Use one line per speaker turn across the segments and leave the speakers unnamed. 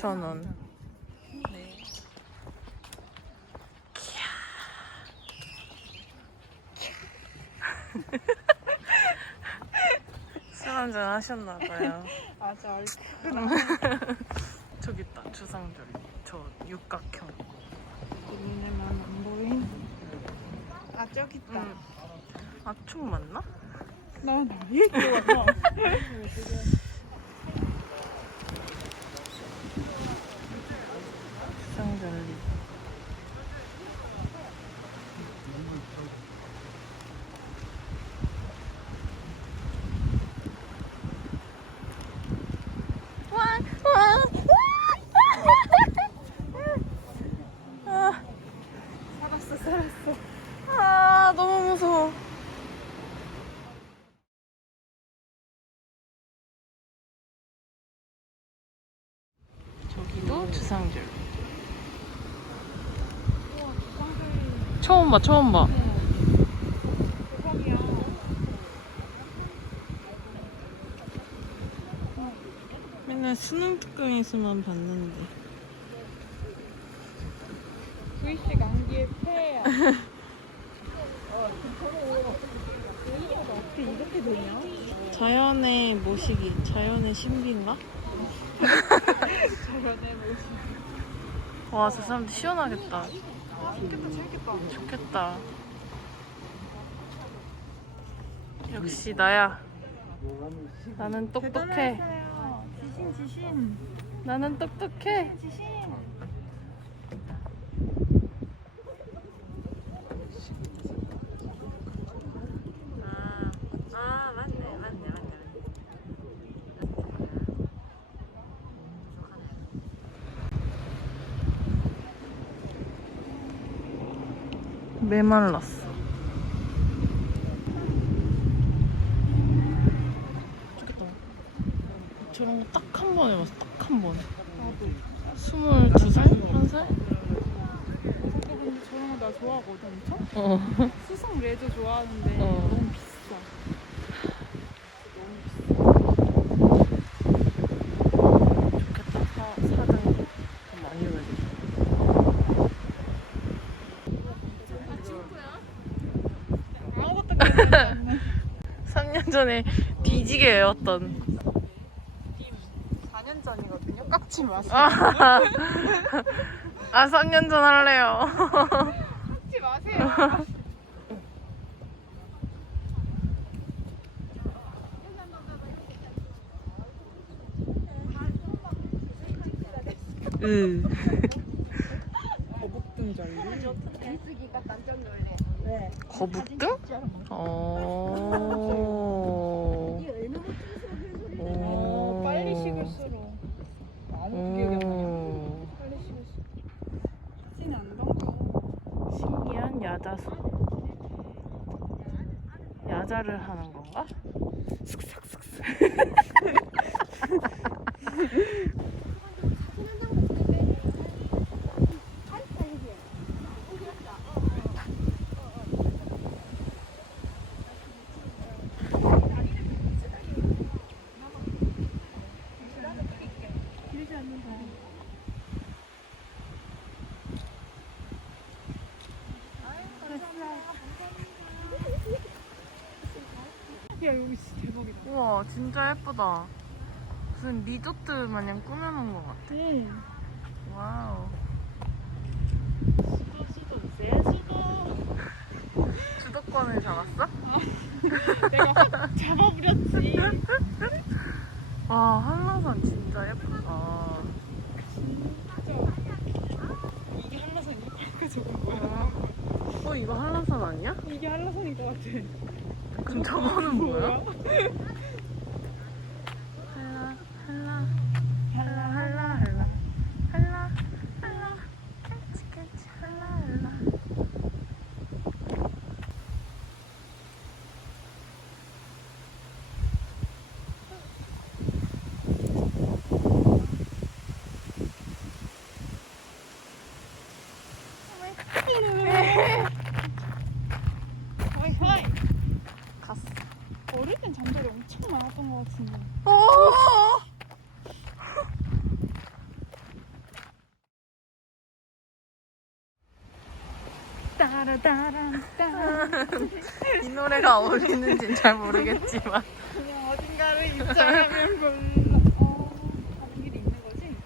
5,000원.
네.
술 한잔 하셨나봐요.
맞아, 얼큰하
저기 있다, 주상절이. 저 육각형.
니네만 안 보인? 아, 저기 있다.
음. 아총 맞나?
나 나이?
처음 봐, 처음 봐. 맨날 수능 특강에서만 봤는데.
V식 안기의 폐야. 어떻게 이렇게 되냐?
자연의 모시기, 자연의 신비인가?
저런애 모습.
와, 저 사람들 시원하겠다.
아 좋겠다 재밌겠다.
좋겠다. 역시 나야. 나는 똑똑해.
지신 지신
나는 똑똑해.
지신.
아, 아 맞네, 맞네, 맞네. 메말랐어. 좋겠다. 저런 거 딱 한 번 해봤어, 딱 한 번.
나도.
스물두 살? 한 살?
근데 저런 거 나 좋아하거든 엄청.
어.
수성 레저 좋아하는데
어.
너무 비싸. 너무 비싸.
좋겠다. 사, 사등 좀 많이 해가지고.
아무것도 그러지 않네.
3년 전에 뒤지게 외웠던.
4년 전이거든요. 깎지 마세요.
아, 아 3년 전 할래요.
깎지 마세요.
으.
거북등 전리.
거북등? 어.
어, 빨리 식을수록 아무 기억이 안 나요.
오.
빨리 식을수록. 사진 안 담겨.
신기한 야자수. 야자를 하는 건가?
길지 야 여기 진짜 대박이다.
우와, 진짜 예쁘다. 무슨 리조트 마냥 꾸며놓은 것 같아.
응.
와우.
수도 수도 세수도.
주도권을 잡았어?
내가 확 잡아버렸지.
와, 한라산 진짜 예쁘다.
이게 한라산이야? 그 저건 뭐야?
어, 이거 한라산 아니야?
이게 한라산인 것 같아.
그럼 저거는 뭐야?
진짜.
따라따란
따란. 이
노래가 어울리는지는 잘 모르겠지만
그냥 어딘가를 입장하면 골라. 어, 다른 길이 있는 거지?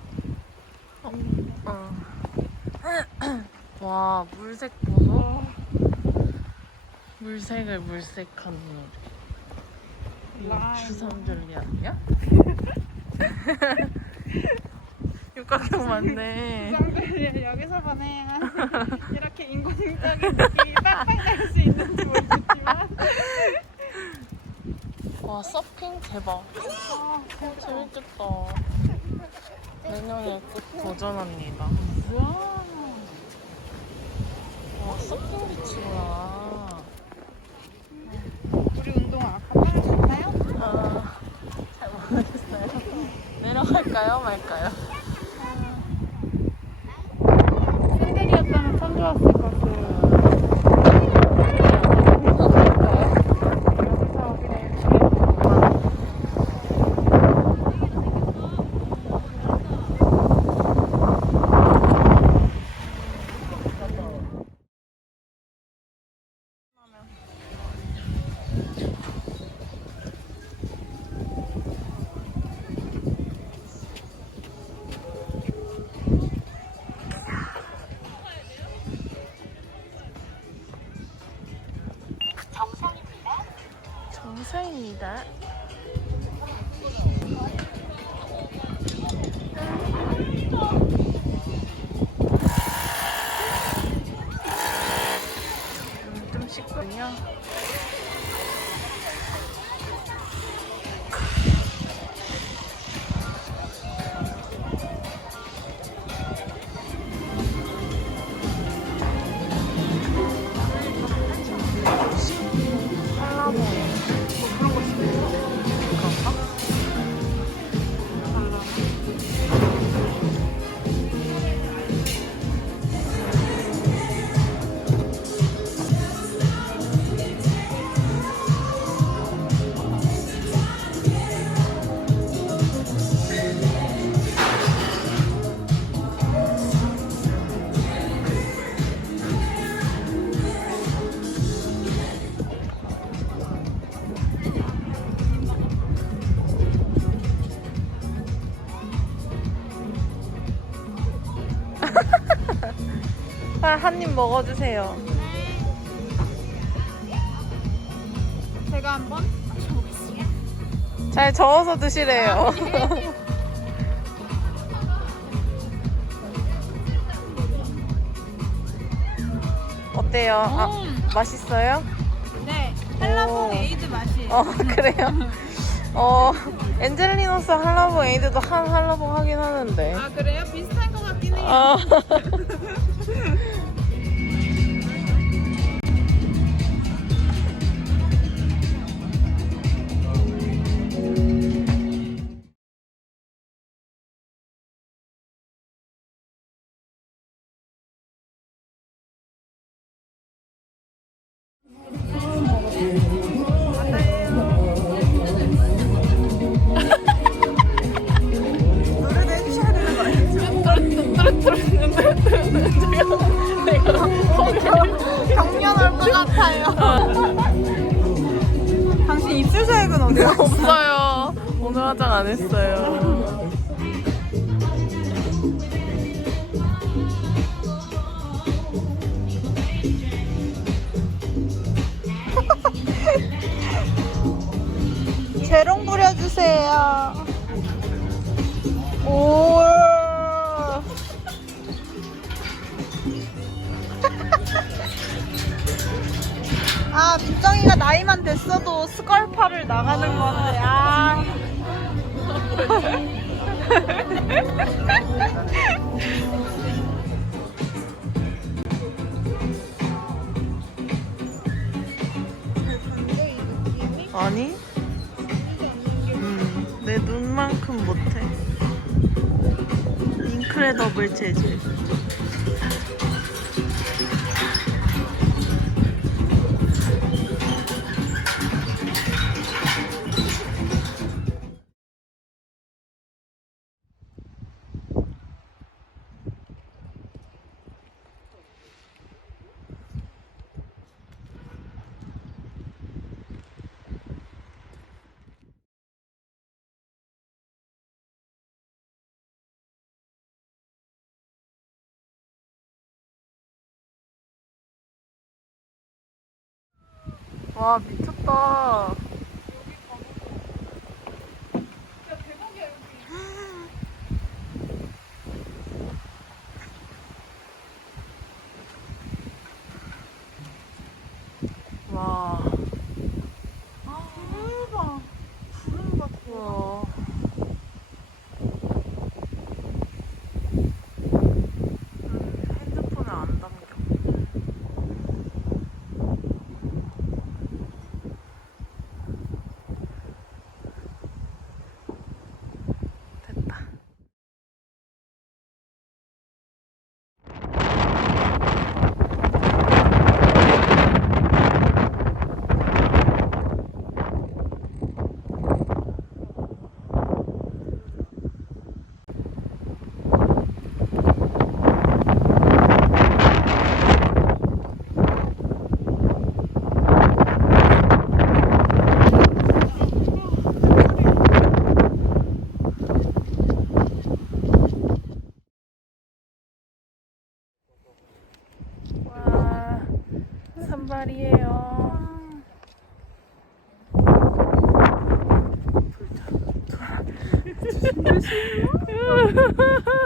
어. 음. 어. 와 물색 보소?
어.
물색을 물색한 노래 주섬들리 아니야? 육각형 맞네
부장들이 여기서 보내야 이렇게 인공적인 느낌이 빡빡 날수 있는지 모르겠지만.
와 서핑 대박
아,
재밌겠다 내년에 꼭 도전합니다
우와.
와 서핑 비치구나
우리 운동화 아까 빨
잘 모르겠어요 내려갈까요 말까요? 정상입니다 한 입 먹어주세요.
제가 한번
잘 저어서 드시래요. 어때요? 아,
음,
맛있어요?
네,
오.
에이드 맛이에요.
어, 그래요? 어, 엔젤리너스 한라봉 에이드도 한 한라봉 하긴 하는데.
아 그래요? 비슷한 것 같긴 해요.
어. 화장 안 했어요.
재롱 부려주세요. 오. 아, 빗정이가 나이만 됐어도 스컬파를 나가는 건데, 아.
아니? 음, 내 눈만큼 못해. 인크레더블 재질. 와 미쳤다.
야 대박이야 여기.
와.
대박. 구름 봐.
와. 음, 핸드폰에 안 담겨. 됐다. 와, 산발이에요.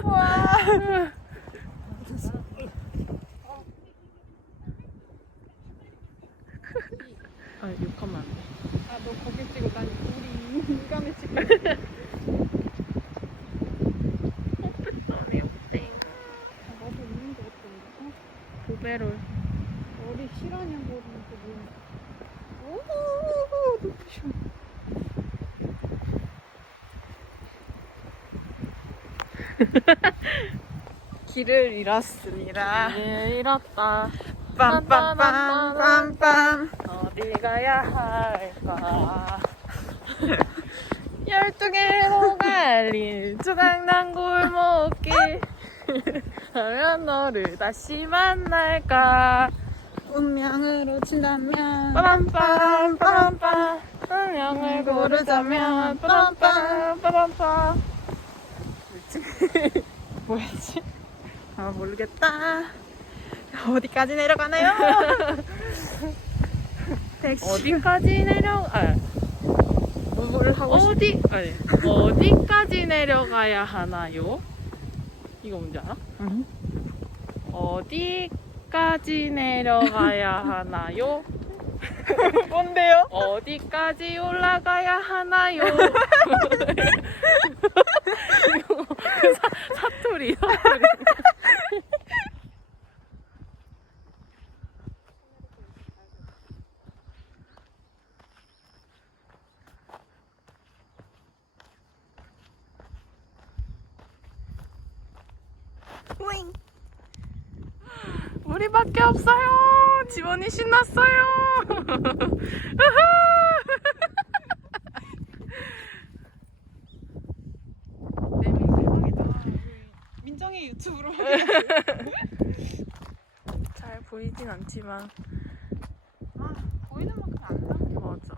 와. 아, 욕하면 안 돼.
아너 거기 찍고 난 우리 인간을 찍고.
땡.
아, 나도 있는 것 같은데. 머리 실하냐 머리 이거 뭐야? 오, 눈부셔. 길을 잃었습니다.
예, 잃었다.
빰빰빰빰빰.
어디 가야 할까? 열두 개로 갈린 조각난 골목길. 하면 너를 다시 만날까?
운명으로 친다면.
빠밤빰, 빠밤빰. 운명을 고르자면 빠밤빰, 빠밤빰.
뭐였지? 아 모르겠다. 어디까지 내려가나요?
어디까지 내려, 아,
뭘 하고 싶?
어디, 아니, 어디까지 내려가야 하나요? 이거 뭔지 알아?
응?
어디까지 내려가야 하나요?
뭔데요?
어디까지 올라가야 하나요? 이거 그 사, 사투리, 사투리.
우잉.
우리밖에 없어요. 지원이 신났어요.
민정이 유튜브로
잘 보이진 않지만
아 보이는 만큼 안 나.
맞아.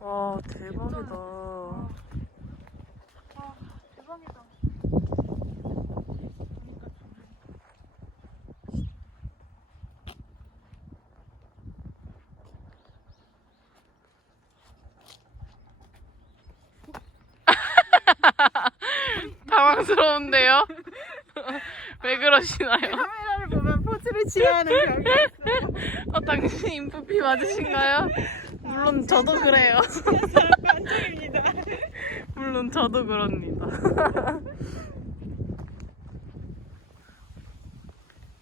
와 대박이다.
아 대박이다.
당황스러운데요? 왜 그러시나요?
카메라를 보면 포즈를 취하는 경우가 있어.
어, 당신 인프피 맞으신가요? 물론 저도 그래요.
반짝입니다.
물론 저도 그럽니다.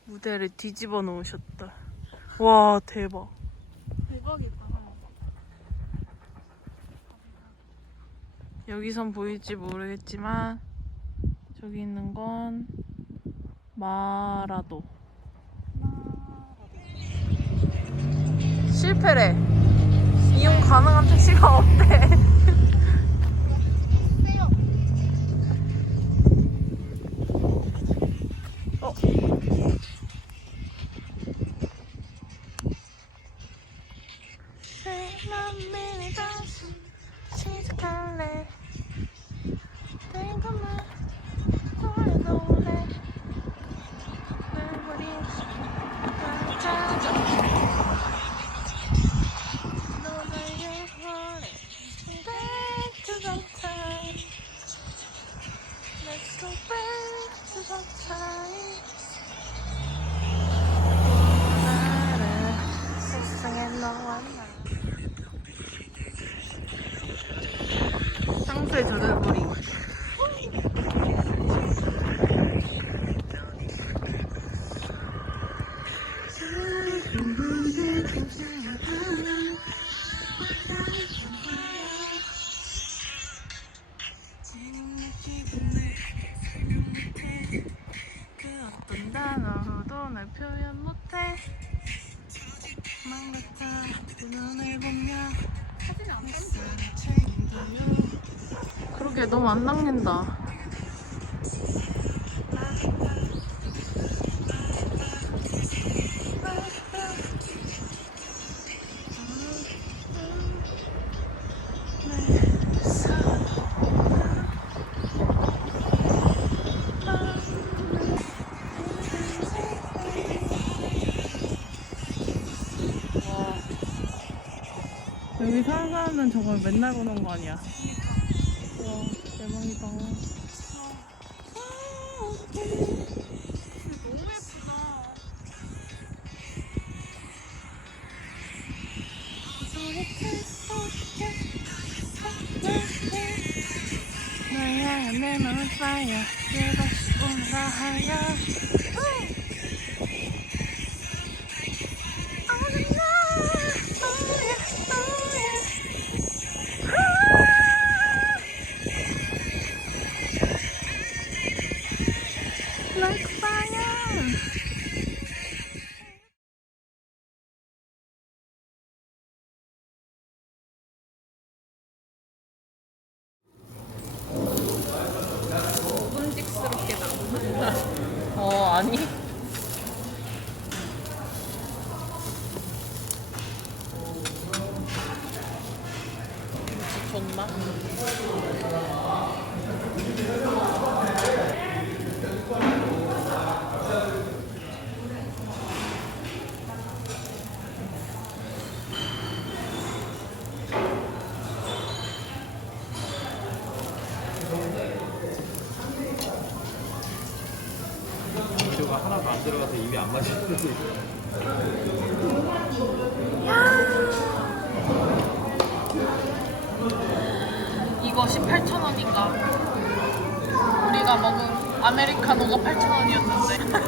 무대를 뒤집어 놓으셨다. 와, 대박.
대박이다.
여기선 보일지 모르겠지만, 저기 있는 건 마라도. 실패래. 이용 가능한 택시가 없대. 표현 못해. 맘 같아 그 눈을 보며
사진 안.
책임져요 그러게 너무 안 낚는다 사람은 저걸 맨날 보는 거 아니야? 와, 대박이다. 너야 내 맘은 fire 끝없이 올라하여
들어가서 입에 안 맞는
이거 18,000원인가? 우리가 먹은 아메리카노가 8,000원이었는데